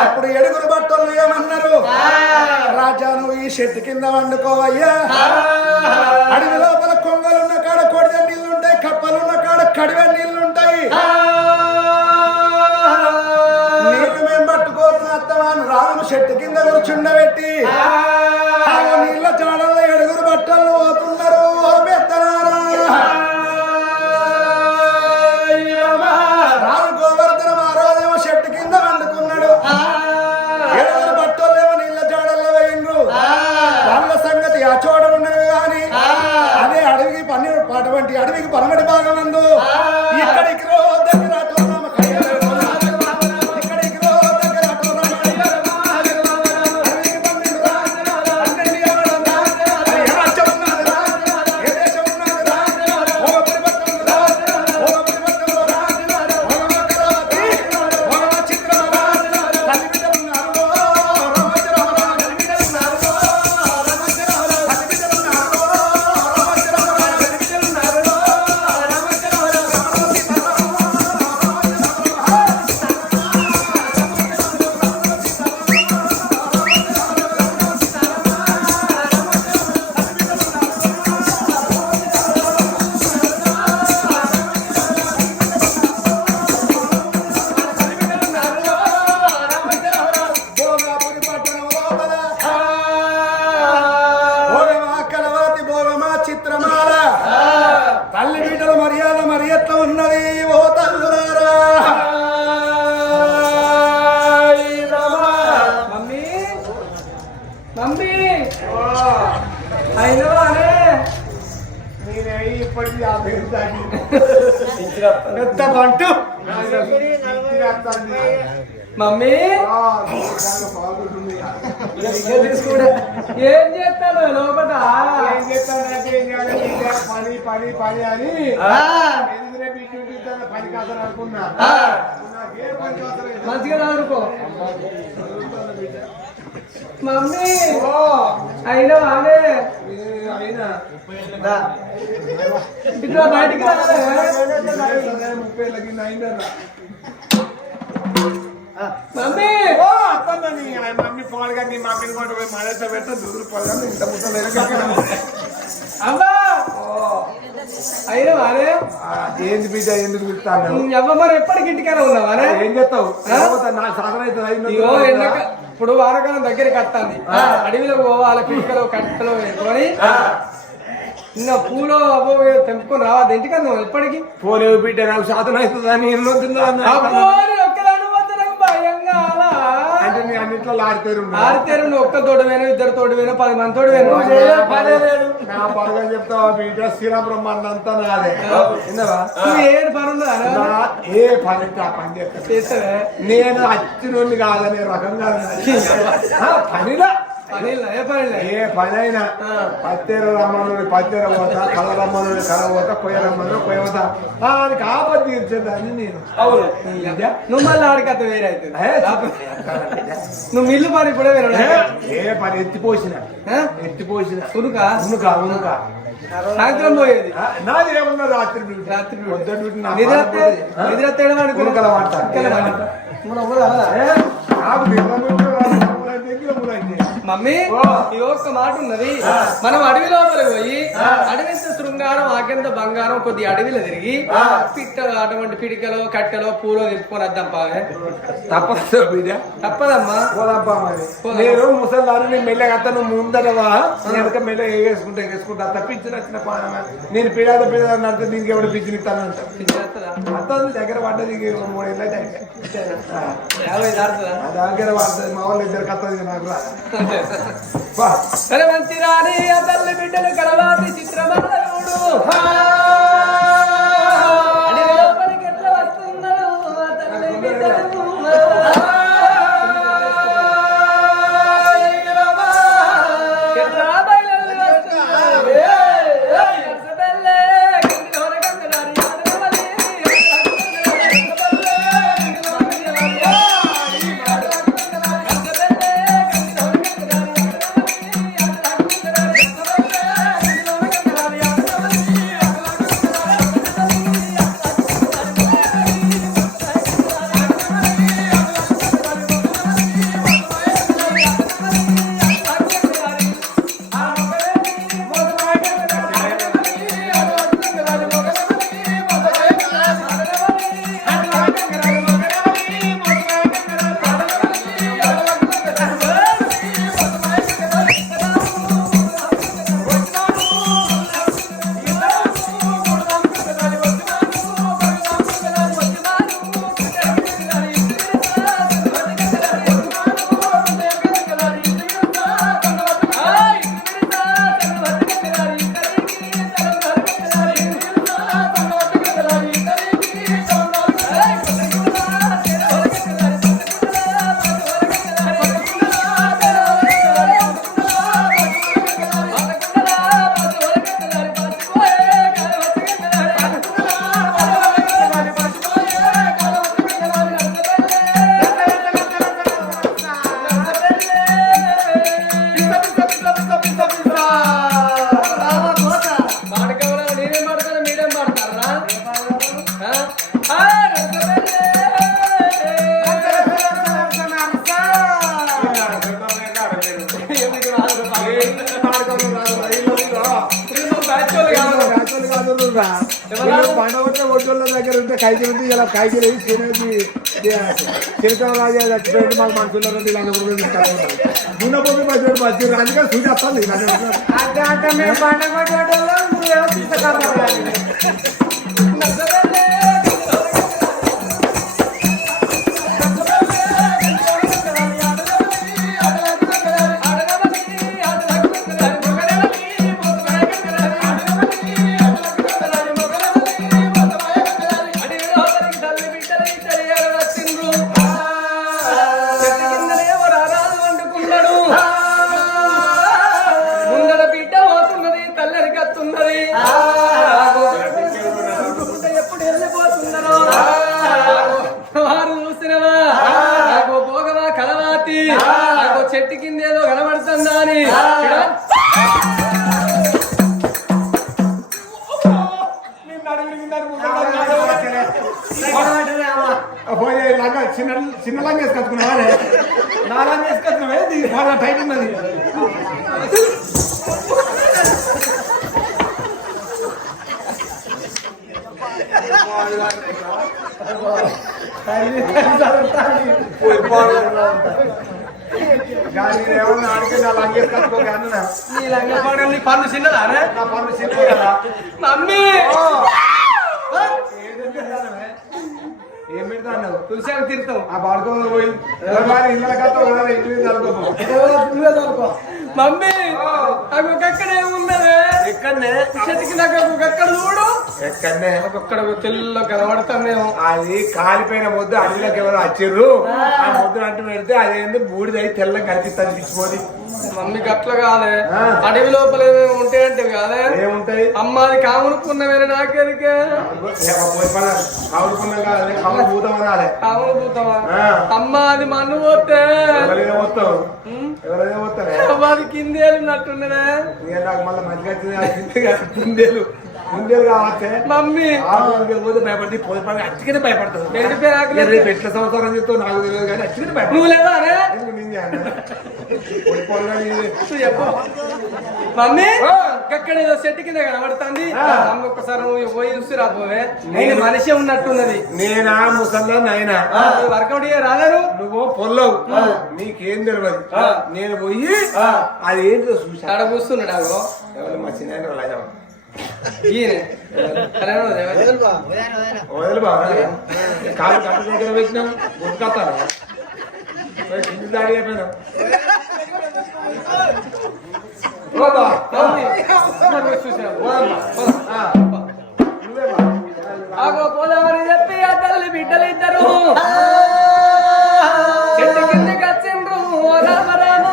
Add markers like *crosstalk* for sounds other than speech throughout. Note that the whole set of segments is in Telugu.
అప్పుడు ఏడుగురు బట్టలు ఏమన్నారు? రాజా నువ్వు ఈ చెట్టు కింద వండుకోవయ్యా. అడవి లోపల కొంగలున్న కాడ కొడిద నీళ్ళుంటాయి కప్పలున్న కాడ కడివె నీళ్ళుంటాయి భోగమా చిత్రమాల తల్లి బిడ్డల మర్యాద మరి ఎట్లా ఉన్నది? ఓ తల్లులారా. Mummy mummy. అయినవానే ఇప్పటికీ యాభై పెద్ద పంటు మమ్మీ. ఏం చేస్తాను లోపల ఏం చేస్తానంటే ఏం చేయాలి? పని పని పని అని బిడ్డ పని కాదని అనుకున్నా. నాకే పని కాసలేదు. మంచిగా చదువుకో. మమ్మీ. అయినా ఇట్లా బయటికి రాలే. ముప్పై కింద అయిందన్న. మమ్మీ! ఓ, అత్తమ్మ నీ మమ్మీ పోవాలి నీ మమ్మీని కొంట పోయి మడత పెట్ట దూరు పోదాం ఇంత ముసలి వెనక అవ్వా అయినవానే ఏంది బిడ్డ ఎందుకు పిలుస్తాను అవ్వ మరి ఎప్పటికి ఇంటికైనా ఉన్నావానే ఏం చేస్తావు? నా సాధన అయితే ఇప్పుడు వానకాలం దగ్గరికి వస్తుంది. అడవిలో పోవాలి పిక్కలు కట్టలు వేసుకొని నిన్న పూలు అబ్బో తెంపుకొని రావద్దు. ఇంటికన్నా ఎప్పటికి? పోలేవు బిడ్డ నాకు సాధన అవుతుందని ఎన్నో తిన్నా ఇంట్లో ఆరితేరు ఆరితేరు నువ్వు ఒక్క తోడు వేను ఇద్దరు తోడు వేను పది మంది తోడు వేను నా పరుగా చెప్తావా బిడ్డ శ్రీరాపురం అంతా నాదే నువ్వు ఏ పని ఏ పని ఆ పని చేస్తా నేను అచ్చినోళ్ళు కాదనే రకం కాదు *laughs* పనిలా. ఏ పనైనా. పత్తేర రమ్మను పత్తేర పోతా కళ రమ్మను కల పోతా కొయ్య రమ్మను కొయ్య పోతా. దానికి ఆపత్తి తీర్చేదాన్ని నేను. అవును. నువ్వు మళ్ళీ ఆడికత్త వేరే నువ్వు మిల్లు పని ఇప్పుడే వేరే ఏ? పని? ఎత్తిపోసిన ఎత్తిపోసిన సునుక ఉనుక? సునుక సాయంత్రం పోయేది. నాది ఏమన్నా రాత్రి రాత్రి నిద్రతే నిద్రతే ఉనుకల మాట. నాకు మమ్మీ. ఈ ఒక్క మాట ఉన్నది. మనం అడవి లోపలికి పోయి అడవింత శృంగారం ఆకెంత బంగారం కొద్ది అడవిలో తిరిగి పిట్ట అటువంటి పిడికలో కట్టెలో పూలో తిప్పుకొని వద్దాం పావే తప్పదు బిడ్డ తప్పదమ్మా. పోదాంపా మరి. పోదాం. నేను ముసలారు నేను మెల్లగా అతను ముందరవా వెనక మెల్ల వేసుకుంటా వేసుకుంటా తప్పించిన నేను పిడాద పిడాద నడితే దీనికి ఎవడు పిచ్చిన చేస్తుందా? అతను దగ్గర పడ్డది మూడేళ్ళ దాడుతుందా ఆ దగ్గర పడుతుంది మా వాళ్ళు ఇద్దరు కత్తది నాకు రా పా. తల్లి బిడ్డలు కలవాతి ఒడ్డుల దగ్గర ఉంటే కైకి ఉంది ఇలా కైకి లేదు తినేది చిరకల రాజా చచ్చిపోయింది మాకు మనుషుల్లో నుండి ఇలా దున్నపోతే మధ్య మధ్య అందుకని అంటే మేము పండగ *laughs* చిన్న చిన్న లంగా కట్టుకున్నావా నా లంగా వేసుకొచ్చుకున్నావే? దీని టైట్ ఉన్నది. ఆడికి నా లంగా నీ లంగ పడని పన్ను చిన్నదా? నా మమ్మీ! ఏం పెడతాను తులసారి తీర్థం ఆ బాడుకోలో పోయి ఇళ్ళ ఒకవేళ ఇంటి మీద మమ్మీ! ఎక్కడనే? చెట్టుకి నాకు ఒక్కడ చూడు. ఎక్కడనే? ఒక్కడ తెల్ల కనబడతానేమో అది కాలిపోయిన ముద్దు అడవిలోకి ఎవరు వచ్చిర్రు. ఆ. ముద్దు అంటూ పెడితే అదేంది? బూడిదై తెల్ల కనిపిస్తుంది పిచ్చిపోది మమ్మీ గట్ల కాదే. అడవి లోపల ఏమేమి ఉంటాయంటే కాదే ఏముంటాయి? కాదు కవులు భూతం అనాలి. కామును ఆ. అమ్మాది మన్ను పోతే. అమ్మాది కిందేలు నట్టున్నదే నేను నాకు మళ్ళీ మంచిగా కుందేలు. కుందేలు కావచ్చే మమ్మీ. ఆ కుందేలు పోతే భయపడి పోయి పడి అచ్చికనే భయపడతావు. ఎండిపోయి ఆకలి? రేపు ఎట్ల సంవత్సరం చెప్తావు? నాకు తెలియదు కానీ అచ్చికనే నువ్వు లేదా మమ్మీ ఏదో చెట్టు కింద కనబడుతుంది? అమ్మ ఒక్కసారి నువ్వు పోయి చూసి రాబోవే నేను మనిషి ఉన్నట్టున్నది. నేనా ముసల్లా నాయనా? వర్కౌట్ రాలేరు నువ్వు? పొల్లవు. నీకేం తెలియదు. నేను పోయి అది ఏంటో చూసా ఆడ కూర్చున్నాడు మా చిన్న వదిలి బాగా కాలు కట్ట దగ్గర పెట్టినాం గుర్తుకొస్తాను దాడి అయిపోయినా. ఆ. పోదామని చెప్పి అద్దలు బిడ్డలు ఇద్దరు చెట్టు కిందకి వచ్చిండ్రు రామ రామ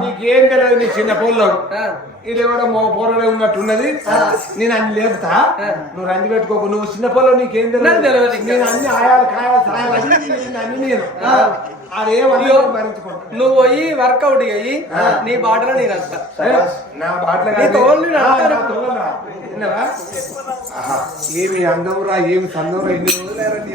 నీకేం తెలియదు నీ చిన్న పొల్లవు ఆ, ఇది కూడా మో పొరలే ఉన్నట్టున్నది. నేను అన్ని లేపుతా. నువ్వు రంది పెట్టుకోకు. నువ్వు చిన్న పొలం నీకేం తెలియదు. నేను అన్ని ఆయాలు కాయాలు సాయాలు అన్ని నేను. నువ్వు పోయి వర్కౌట్ అయ్యి నీ బాటలో నేను వస్తా నా బాటలు. ఏమి అందమురా ఏమి సందమురా? ఇన్ని రోజులేరా నీ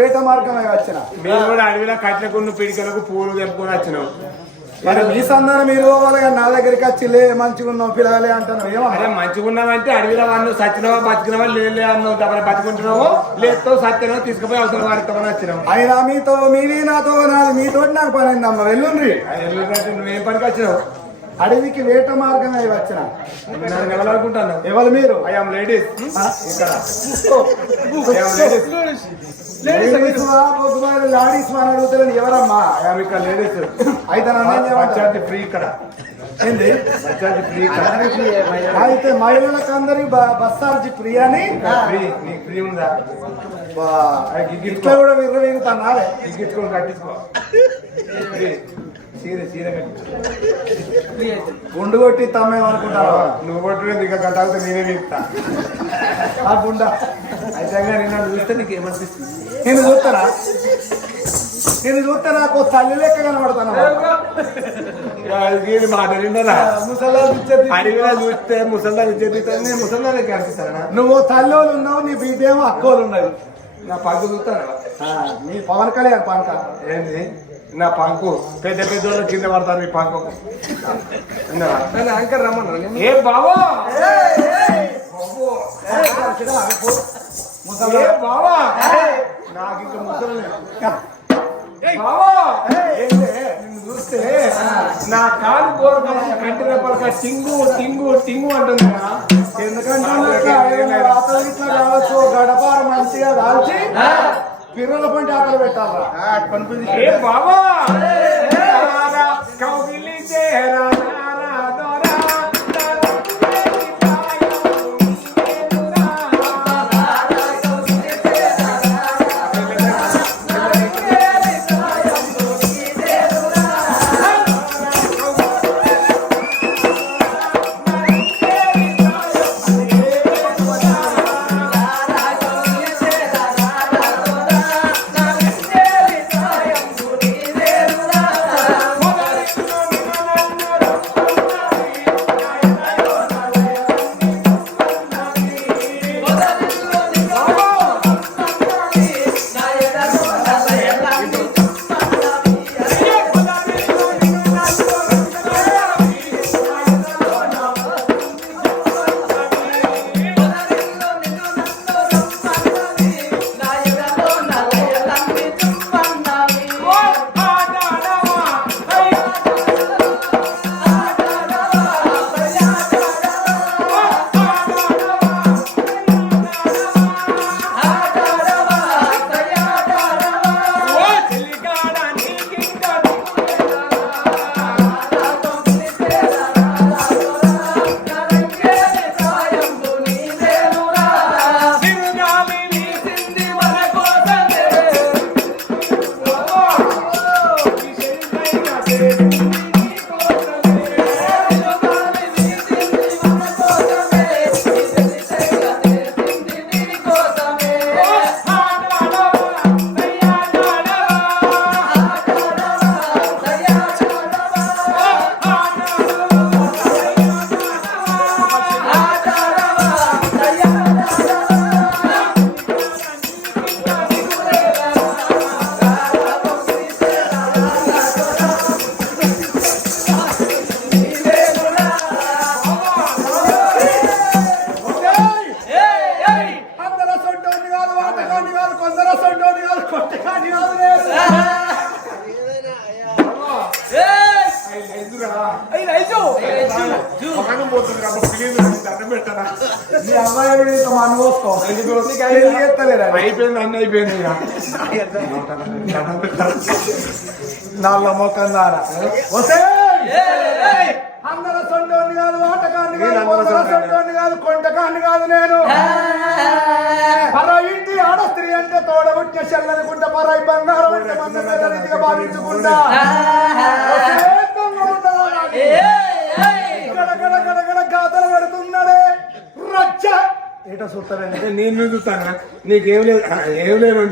వేట మార్గమై వచ్చిన. మేము కూడా అడవిలో కట్లకున్న పిడికలకు పూలు తెంపుకొని వచ్చినాం. మరి మీ సందర్భం మీరు పోవాలి నా దగ్గరికి వచ్చి లే మంచిగా ఉన్నావు పిల్లలే అంటాను అదే ఏమన్నా మంచిగా ఉన్నావంటే అడవిలో వాళ్ళు సచ్చినవా బతికినవా లేదు అన్నావు తప్పని బతుకుంటున్నావో లేదో సత్యనో తీసుకుపోయి అవతల వారితో వచ్చినాం. అయినా మీతో మీది నాతో నాది మీతో నాకు పని అయిందమ్మ వెళ్ళుండ్రి. నువ్వేం పనికి వచ్చినావు? అడవికి వేట మార్గమై వచ్చిన. ఎవరు మీరు? I'm ladies? ఇక్కడ. లేడీస్ అని అడుగుతారని ఎవరమ్మా? ఐఎమ్ ఇక్కడ లేడీస్ అయితే నన్ను ఫ్రీ ఇక్కడ. ఏంది? అయితే మహిళలకు అందరికి బస్ ఛార్జీ ఫ్రీ అని? ఫ్రీ ఉందా? ఇట్లా కూడా విర్రవీగుతున్నారే గిగ్గించుకొని కట్టించుకో. *laughs* ఫ్రీ. చీర చీర గుండు కొట్టి తమ్మేమనుకుంటారా నువ్వు కొట్టుకుని ఇక గంటలతో నేనే తీస్తా ఆ గుండ. అయితే నిన్ను చూస్తే నీకు ఏమనిపిస్తుంది? నేను చూస్తానా నేను చూస్తే నాకు తల్లి లెక్క కనబడతాను చూస్తే ముసల్దాన్ని చేపిస్తాను నేను ముసల్దానికి కనిపిస్తానా నువ్వు తల్లోలు ఉన్నావు నీ బిడ్డేమో అక్కోలు ఉన్నది నా పగ్గు చూస్తాను నీ పవన్ కళ్యాణ్ పంక ఏంది? నా పంకు. పెద్ద పెద్ద వాళ్ళు కింద పడతారు ఈ పంకు విన్నారా? నన్ను యాంకర్ రమ్మన్నారు. నేను ఏ బావా? ఏ బావా? నాకు ఇంకా ముసలి బావా! ఏంటి? నిన్ను చూస్తే నా కాలు కోరక కంటి రెప్పలక టింగు టింగు టింగు అంటుంది కదా. ఎందుకంటే నాకు ఏదైనా రాత్రి ఇట్లా కావచ్చు గడపార మంచిగా కాల్చి పిర్రల పంటి ఆకలి బావా! రారా, కౌగిలి చేరా, నాళ్ళ మొక్కం దారా వస్తే! అందరూ సొంటోని కాదు వాటకాన్ని కాదు సొంటోని కాదు. కొంటకాన్ని కాదు నేను. పర ఇంటి ఆడ స్త్రీ అంటే తోడబుట్టిన చెల్లనుకుంటా పర బంగారం అంటే మంద మీద రీతిగా భావించుకుంటా? గడగడ గాథలు పెడుతున్నాడే. రచ్చ! ఏటో నేను చూస్తానా? నీకేం లేదు. ఏం లేదు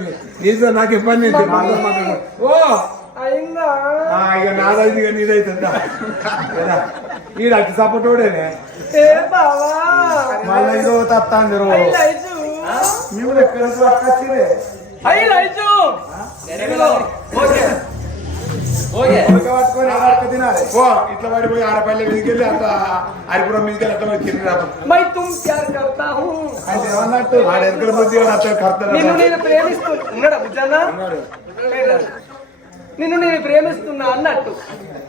నీతో నాకు ఇబ్బంది ఏంటి? మాతో మాట్లాడు. ఓ అయిందా ఆ, ఇక నాదైంది ఇక నీదైతుందా ఈడ అటు సపోర్టోడేనే ఏ బావా? మళ్ళీ ఇదో తత్తాందిరు లైజు. మేము ఎక్కడ పో ఇట్లా పడిపోయి ఆడపల్లి మీదకి వెళ్ళి అంత హరిపురం మీదకి వెళ్ళి అట్లా తిరిగి రాదు మై తుమ్ ప్యార్ కర్తా హూ. అంటే ఏమన్నట్టు? ఆడ ఎక్కడ బుద్ధి అట్లా నిన్ను నేను ప్రేమిస్తున్నా అన్నట్టు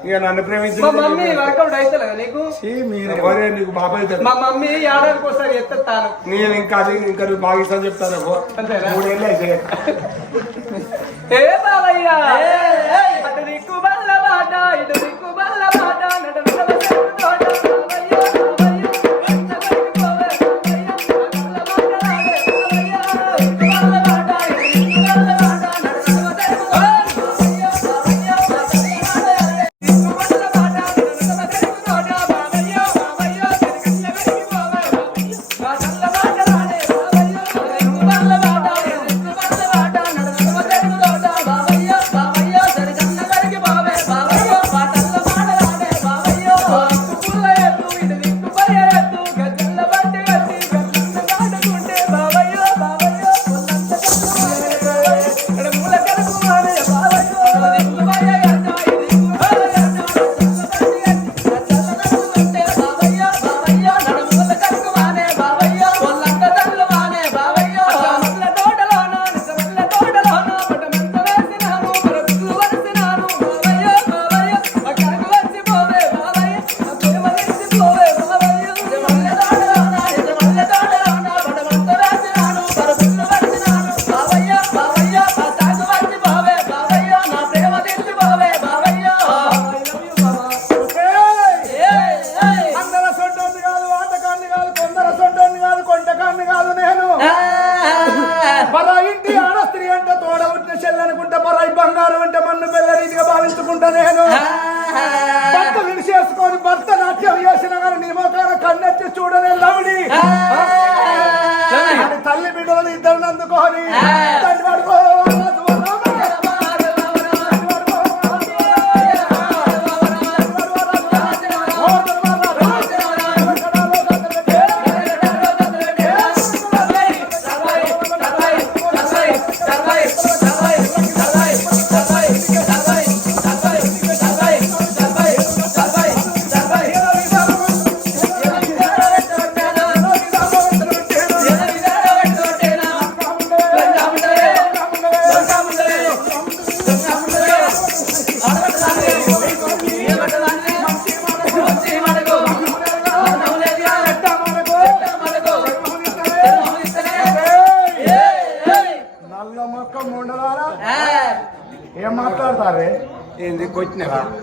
ఇక నన్ను ప్రేమించి మా మమ్మీ వర్కౌట్ అవుతలేదా నీకు ఒరే, నీకు బాబాయ్. మా మమ్మీ ఏడాదికి ఒకసారి ఎత్తాను నేను ఇంకా అది ఇంకా నువ్వు బాగా ఇస్తాను చెప్తాను పో. అంతేనా? మూడేళ్ళు అయితే *laughs* ఏ బావయ్య అటు దిక్కు బల్ల బాట ఇటు దిక్కు బల్ల బాట నట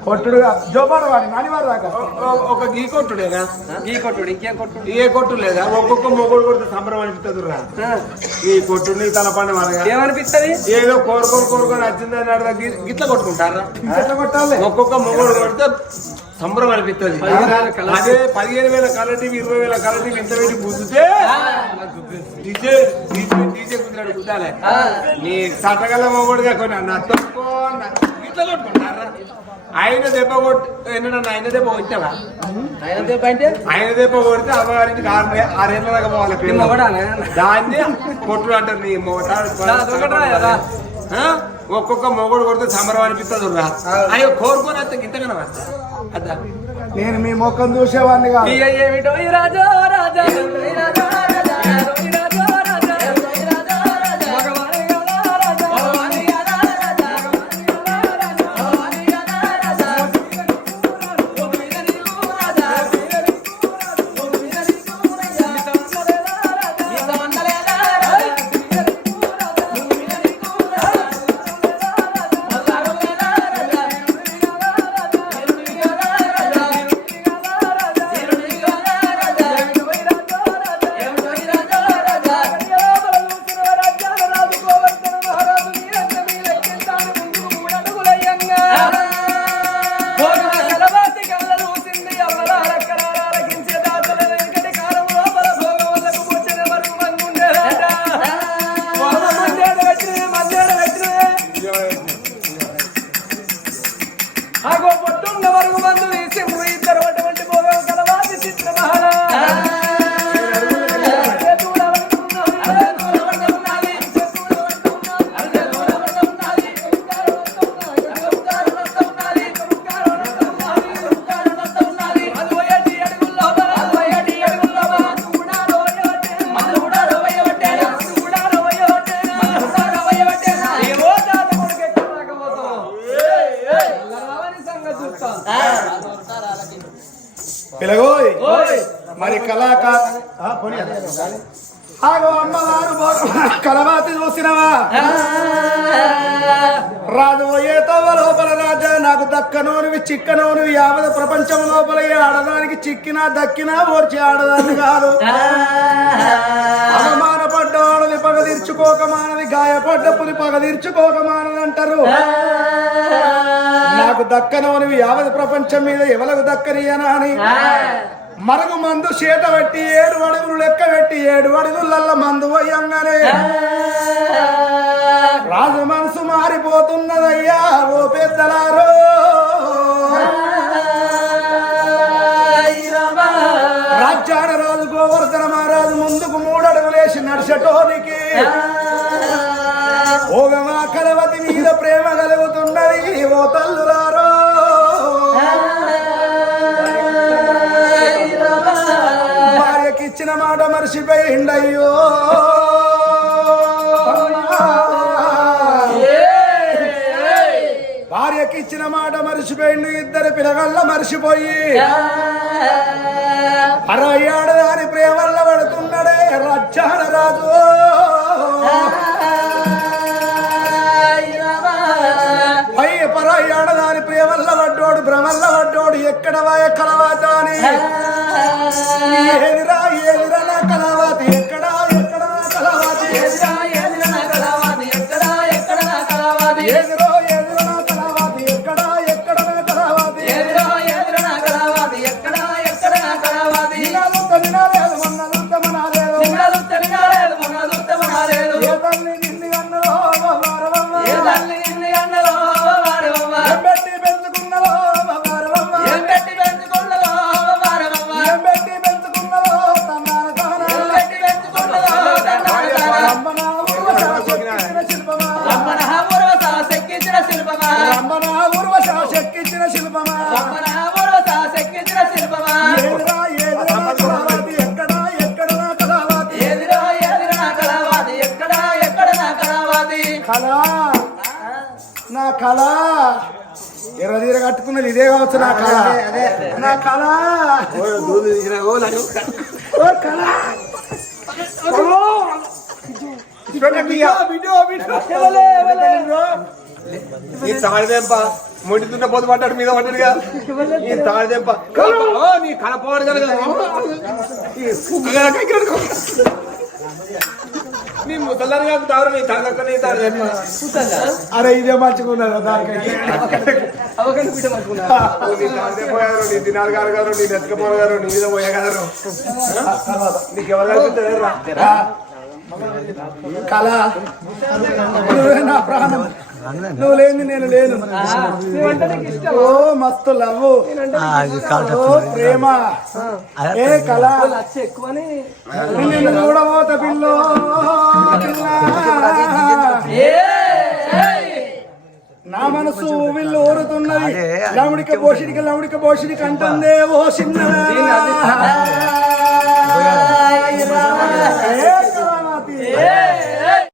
కొట్టుడుగా జోపాడు వాడి నానివారు దాకా. ఒక గీ కొట్టుడేనా? ఈ కొట్టుడు ఇంకేం కొట్టుడు? ఏ కొట్టు లేదా ఒక్కొక్క మొగుడు కొడితే సంబరం అనిపిస్తుంది రా ఈ కొట్టు నీ తలపండి మనగా ఏమనిపిస్తుంది ఏదో కోరుకొని కోరుకొని వచ్చింది అని అడగా గి- గిట్ల కొట్టుకుంటారా? ఎట్లా కొట్టాలి? ఒక్కొక్క మొగుడు కొడితే సంబరం అనిపిస్తుంది అదే పదిహేను వేల కలర్ టీవీ ఇరవై వేల కలర్ టీవీ ఇంత పెట్టి గుద్దితే డీజే డీజే డీజే కుదిరాడు గుద్దాలే నీ సటగల మొగుడుగా కొన్ని అన్న. ఇట్లా కొట్టుకుంటారా? ఆయన దెబ్బ కొట్టు ఏంటన్నా ఆయన దెబ్బ కొట్టావా ఆయన దెబ్బ కొడితే అమ్మగారింటికి ఆరు నే- ఆరేళ్ళ దాకా పోవాలి పిల్లలు. దాన్ని కొట్టుడు అంటారు నీ ఒక్కొక్క మొగుడు కొడితే సమరం అనిపిస్తుంది రా. అయ్యో కోరుకొని వస్తే ఇంతకన్నా అద్దా. నేను మీ ముఖం చూసేవాడిని కాదు. ఏమిటో రాజా రాజా. దక్కనోనివి చిక్కనోనివి యావత ప్రపంచం లోపల ఆడదానికి చిక్కినా దక్కినా ఓర్చి ఆడదాన్ని కాదు. అవమానపడ్డ ఆడది పగ తీర్చుకోక మానది గాయపడ్డ పులి పగ తీర్చుకోక మానది అంటారు నాకు దక్కనోనివి యావత ప్రపంచం మీద ఎవలకు దక్కనియనా అని? మరుగు మందు చేత పెట్టి ఏడు అడుగులు లెక్క పెట్టి ఏడు అడుగులల్ల మందు పోయంగానే. రాజు మనసు మారిపోతున్నదయ్యా ఓ పెద్దలారో. నడిచటోనికి ఓగమా కలవతి మీద ప్రేమ కలుగుతున్నది ఓ తల్లులారో భార్యకిచ్చిన మాట మర్చిపోయిండయ్యో భార్యకిచ్చిన మాట మర్చిపోయిండు ఇద్దరు పిల్లగల్ల మర్చిపోయి. అరవై ఏడు దాని ప్రేమల్ల పడుతున్నాడే రచ్చాన రాజు పై పరవై ఏడు దాని ప్రేమల్ల పడ్డోడు భ్రమల్ల పడ్డోడు ఎక్కడ వాయ కలవాత అని ఏదిరా ఏదిరా కావచ్చు నా కళ. నా కళ. కళ నీ తాళదెంప మొండితున్న పొద్దు పడ్డాడు మీద పడ్డాడుగా నీ తాళదెంప ఓ, నీ కలపోడు కనుక ఈ కుక్క కనుక ఇక్కడ కో. నీ కాదు నీ అరే ఇదే ఓ, నీ తాళదెంప గారు నీ దినాలు గారు గారు నీ నెత్తుకపోరు గారు నీ మీద పోయే గారు. నీకు ఎవరు కనిపిస్తుంది రా కళ. నా ప్రాణం. నువ్వు లేని నేను లేను. ఓ మస్తు లవ్వు ఓ ప్రేమ. ఏ కళ. నిన్ను చూడబోత పిల్లో. నా మనసు వీళ్ళు ఊరుతున్నది. లముడిక పోషిడికి లముడిక పోషిడికి అంటుందే. ఓ చిన్న.